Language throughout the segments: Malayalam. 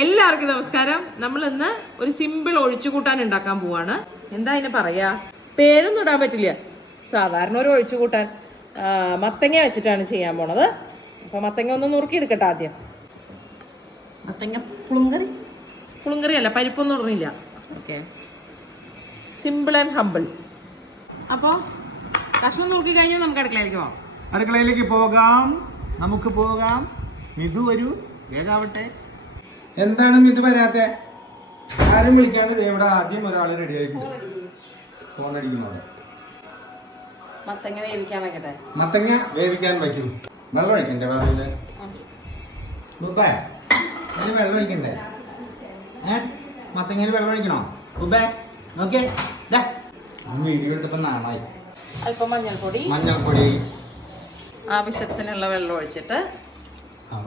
എല്ലാവർക്കും നമസ്കാരം. നമ്മൾ ഇന്ന് ഒരു സിമ്പിൾ ഒഴിച്ചുകൂട്ടാൻ ഉണ്ടാക്കാൻ പോവാണ്. എന്താ അതിനെ പറയാ, പേരൊന്നും ഇടാൻ പറ്റില്ല. സാധാരണ ഒരു ഒഴിച്ചുകൂട്ടാൻ മത്തങ്ങ വെച്ചിട്ടാണ് ചെയ്യാൻ പോണത്. അപ്പൊ മത്തങ്ങ ഒന്ന് നുറുക്കി എടുക്കട്ടെ ആദ്യം. മത്തങ്ങ പുളുങ്കറി അല്ല, പരിപ്പൊന്നും ഇടുന്നില്ല. Okay, simple and humble. അപ്പോൾ കഷ്ണം നോക്കി കഴിഞ്ഞാൽ നമുക്ക് അടുക്കളയിലേക്ക് പോകാം. നമുക്ക് പോകാം. മിതു വരൂ, വേഗാവട്ടെ. എന്താണ് മിതു വരാത്ത? ആരും വിളിക്കാണ്ട് ഇവിടെ ആദ്യം ഒരാൾ റെഡി ആയിട്ടുണ്ട്. ഫോൺ അടിക്കുന്നോ? മത്തങ്ങ വേവിക്കാൻ വെക്കട്ടെ. മത്തങ്ങ വേവിക്കാൻ വയ്ക്കും. വെള്ളം ഒഴിക്കണ്ടേ? പറഞ്ഞില്ലേ ബുബേ, അതിന് വെള്ളം ഒഴിക്കണ്ടേ? മത്തങ്ങയിൽ വെള്ളം ഒഴിക്കണോ ബുബേ? നോക്കിയേ, വീഡിയോ എടുത്തപ്പോ നാളായി. അല്പം മഞ്ഞൾപ്പൊടി ആവശ്യത്തിനുള്ള വെള്ളം ഒഴിച്ചിട്ട്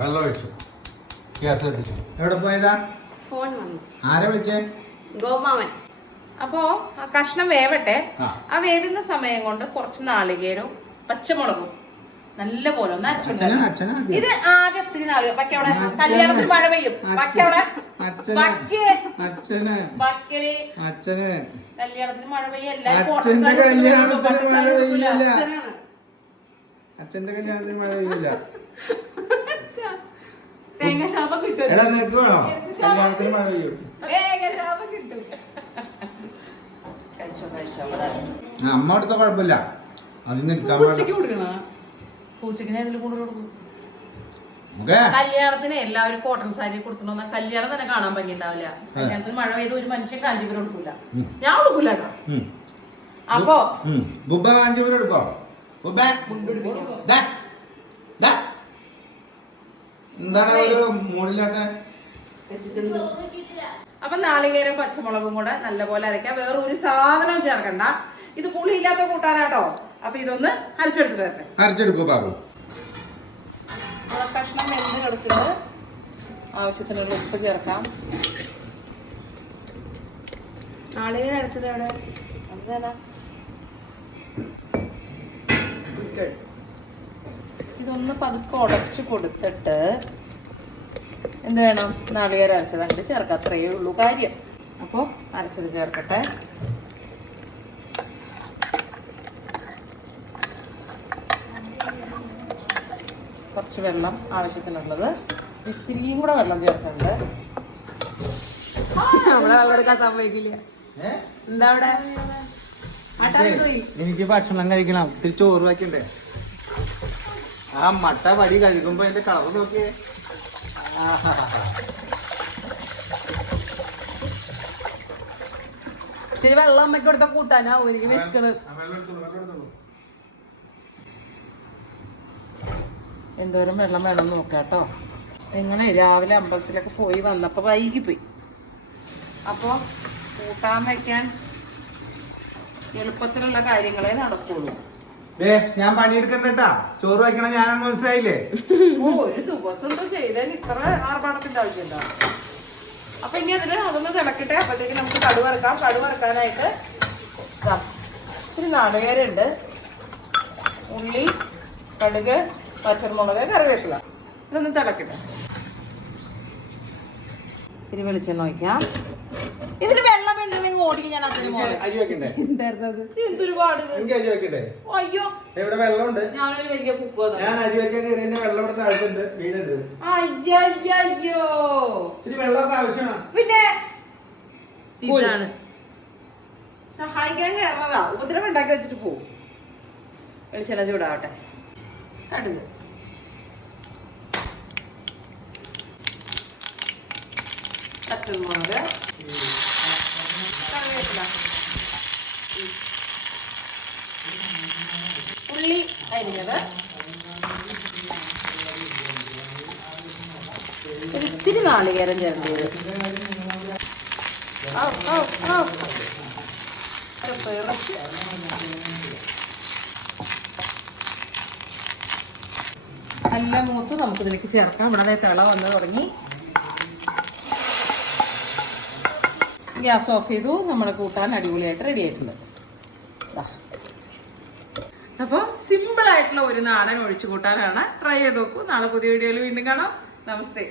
വെള്ളം ഒഴിച്ചു. ഗ്യാസ് എത്തിച്ചു. എവിടെ പോയതാ? ഫോൺ വന്നു. ആരെ വിളിച്ചേ? ഗോമാമൻ. അപ്പോ ആ കഷ്ണം വേവട്ടെ. ആ വേവുന്ന സമയം കൊണ്ട് കുറച്ച് നാളികേരവും പച്ചമുളകും നല്ല പോലെ ഒന്ന് അരച്ചു. ഇത് ആകെ ഇത്തിരി നാളികേരം. അവിടെ കല്യാണത്തിന് മഴ പെയ്യും. കല്യാണത്തിന് മഴ പെയ്യും. അച്ഛന്റെ കല്യാണത്തിന് മഴ പെയ്യില്ല. തേങ്ങാശാപം കിട്ടും. നിനക്ക് വേണോ? കല്യാണത്തിന് മഴ പെയ്യും. തേങ്ങാശാപം കിട്ടും. അമ്മ അടുത്ത കുഴപ്പമില്ല. അതിന് കല്യാണത്തിന് എല്ലാവരും കോട്ടൺ സാരി കൊടുത്തിട്ടുണ്ടോ? കല്യാണം തന്നെ കാണാൻ ഭംഗി ഉണ്ടാവില്ല. കല്യാണത്തിന് മഴ പെയ്ത് ഒരു മനുഷ്യൻ കാഞ്ചീപുരം കൊടുക്കൂല. ഞാൻ കൊടുക്കൂല. അപ്പൊ ബുബ കാഞ്ചീപുരം എടുക്കോ? എന്താണ് ഒരു മൂടില്ലാത്ത? അപ്പൊ നാളികേരം പച്ചമുളകും കൂടെ നല്ലപോലെ അരയ്ക്കാം. വേറെ ഒരു സാധനം ചേർക്കണ്ട. ഇത് പുളിയില്ലാത്ത കൂട്ടാനാട്ടോ. അപ്പൊ ഇതൊന്ന് അരച്ചെടുത്തിട്ട് വരട്ടെ. അരച്ചെടുക്കോ പാറു? കഷ്ണം വെന്ത് കിടക്കുന്നത്. ആവശ്യത്തിനുള്ള ഉപ്പ് ചേർക്കാം. നാളികേരം അരച്ചത് എവിടെ? അതേതാ? ഇതൊന്ന് പതുക്കെ ഉടച്ചു കൊടുത്തിട്ട് എന്ത് വേണം? നാളികേരം അരച്ചത് അങ്ങോട്ട് ചേർക്കാം. അത്രയേ ഉള്ളൂ കാര്യം. അപ്പോൾ അരച്ചത് ചേർക്കട്ടെ. കുറച്ച് വെള്ളം ആവശ്യത്തിനുള്ളത്. ഇത്തിരിയും കൂടെ വെള്ളം ചേർക്കുന്നുണ്ട്. നമ്മളെ വെള്ളം എടുക്കാൻ സമ്മതിക്കില്ല. എന്താ അവിടെ? എനിക്ക് ഭക്ഷണം കഴിക്കണം. ഇത്തിരി ചോറ് വയ്ക്കണ്ടേ? ആ മട്ട വടി കഴുകുമ്പോ എന്റെ കളർ നോക്കിയേ. ഇച്ചിരി വെള്ളം അമ്മയ്ക്ക് കൊടുത്ത കൂട്ടാനാവും. എനിക്ക് വിശക്കണ്. എന്തോരം വെള്ളം വേണം നോക്കാട്ടോ. എങ്ങനെ രാവിലെ അമ്പലത്തിലൊക്കെ പോയി വന്നപ്പോ വൈകിപ്പോയി. അപ്പൊ കൂട്ടാൻ വയ്ക്കാൻ എളുപ്പത്തിലുള്ള കാര്യങ്ങളെ നടക്കുള്ളൂ. ഞാൻ പണിയെടുക്കണ്ടാ. ചോറ് വയ്ക്കണം. ഞാൻ മനസ്സിലായില്ലേ? ഒരു ദിവസം ചെയ്തതിന് ഇത്ര ആർഭാടത്തിന്റെ ആവശ്യമുണ്ടോ? അപ്പൊ ഇനി അതിന് അതൊന്ന് തിളക്കട്ടെ. അപ്പോഴത്തേക്ക് നമുക്ക് കടുക് വറുക്കാം. കടുക് വറുക്കാനായിട്ട് ഇത്തിരി നാളികേരമുണ്ട്, ഉള്ളി, കടുക്, പച്ചമുളക്, കറിവേപ്പില. ഇതൊന്ന് തിളക്കട്ടെ. ഇത്തിരി വെളിച്ചെണ്ണ ഒഴിക്കാം. ഇതില് വെള്ളം ഉണ്ടെങ്കിൽ ഓടിക്കും. ഞാൻ എന്തൊരുപാട്. അയ്യോ, ഞാനൊരു വലിയ കുക്ക്. അയ്യോ, പിന്നെ ഇതാണ് സഹായിക്കാൻ കയറുന്നതാ. ഉപദ്രവം ഉണ്ടാക്കി വെച്ചിട്ട് പോവും. വെളിച്ചെണ്ണ ചൂടാവട്ടെ. കടുക്, പച്ചമുളക്, കറിവേപ്പില, ഉള്ളി അരിഞ്ഞത്, ഇത്തിരി നാളികേരം ചേർത്തത്, നല്ല മൂത്ത് നമുക്കിതിലേക്ക് ചേർക്കാം. ഇവിടെ തിള വന്ന് തുടങ്ങി. ഗ്യാസ് ഓഫ് ചെയ്തു. നമ്മൾ കൂട്ടാൻ അടിപൊളിയായിട്ട് റെഡി ആയിട്ടുണ്ട്. അപ്പോൾ സിമ്പിൾ ആയിട്ടുള്ള ഒരു നാടൻ ഒഴിച്ചു കൂട്ടാനാണ്. ട്രൈ ചെയ്ത് നോക്കൂ. നാളെ പുതിയ വീഡിയോയിൽ വീണ്ടും കാണാം. നമസ്തേ.